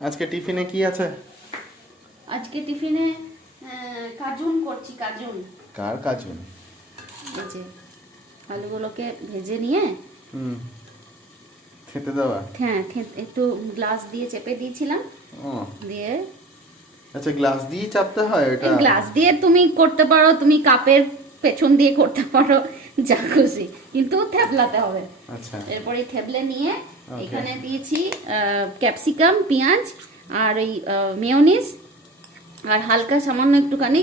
আজকে টিফিনে কি আছে? আজকে টিফিনে কাজুন করছি। কাজুন কার কাজুন? এই যে আলুগুলোকে ভেজে নিয়ে খেতে দেওয়া? হ্যাঁ, একটু গ্লাস দিয়ে চেপে দিয়েছিলাম। ও দিয়ে আচ্ছা, গ্লাস দিয়ে চাপতে হয় এটা? গ্লাস দিয়ে তুমি করতে পারো, তুমি কাপের পেছন দিয়ে করতে পারো, যা খুশি, কিন্তু থ্যাবলাতে হবে। আচ্ছা, এরপরে থ্যাবলে নিয়ে Okay. এখানে দিয়েছি ক্যাপসিকাম, পেঁয়াজ আর এই মেয়োনিজ আর হালকা সামান্য একটুখানি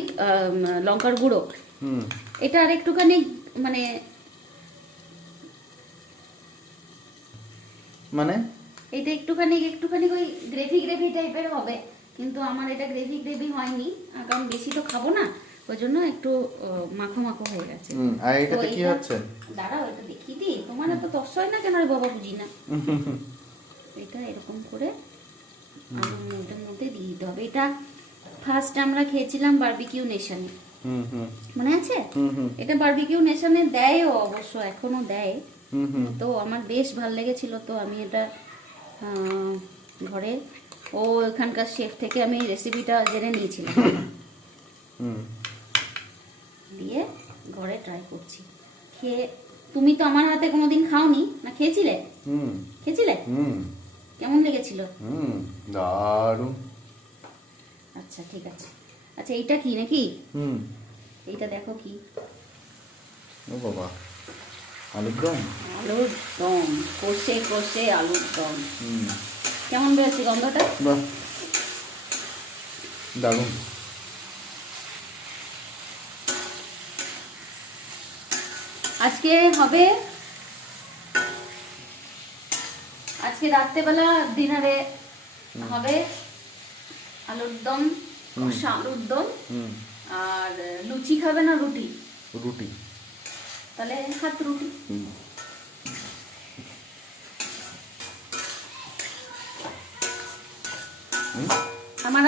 লঙ্কার গুঁড়ো। হুম এটা আর একটুখানি মানে মানে এটা একটুখানি একটুখানি ওই গ্রেভি গ্রেভি টাইপের হবে, কিন্তু আমার এটা গ্রেভি গ্রেভি হয়নি, কারণ বেশি তো খাবো না, ওই জন্য একটু মাখো মাখো হয়ে গেছে। আর এটাতে তো কি হচ্ছে? দাঁড়াও, এটা দেখিয়ে দিই, তোমার তো তসয় না কেন রে বাবা, বুঝি না। এটা এরকম করে আলুর মধ্যে দিয়ে দিতে হবে। এটা ফার্স্ট আমরা খেয়েছিলাম বারবিকিউ নেশনে, হুম হুম মনে আছে? হুম হুম এটা বারবিকিউ নেশনে দেয়ও, অবশ্য এখনো দেয়। হুম হুম তো আমার বেশ ভালো লেগেছিল, তো আমি এটা ঘরে এখানকার শেফ থেকে আমি রেসিপিটা জেনে নিয়েছিলাম, হুম দিয়ে ঘরে ট্রাই করছি। খেয়ে তুমি তো আমার হাতে কোনোদিন খাওনি না, খেয়েছিলে? হুম খেয়েছিলে? হুম কেমন লেগেছিল? হুম দারুণ। আচ্ছা, ঠিক আছে। আচ্ছা, এইটা কি নাকি? হুম এইটা দেখো কি। ও বাবা, আলুর দম। আলুর দম, কষে কষে আলুর দম। হুম কেমন বেরোচ্ছে গন্ধটা? বাহ, দারুণ। আজকে হবে, আজকে রাত্রেবেলা ডিনারে হবে আলুর দম, কষা আলুর দম। হুম আর লুচি খাবে না রুটি? রুটি। তাহলে হাত রুটি। হুম আমার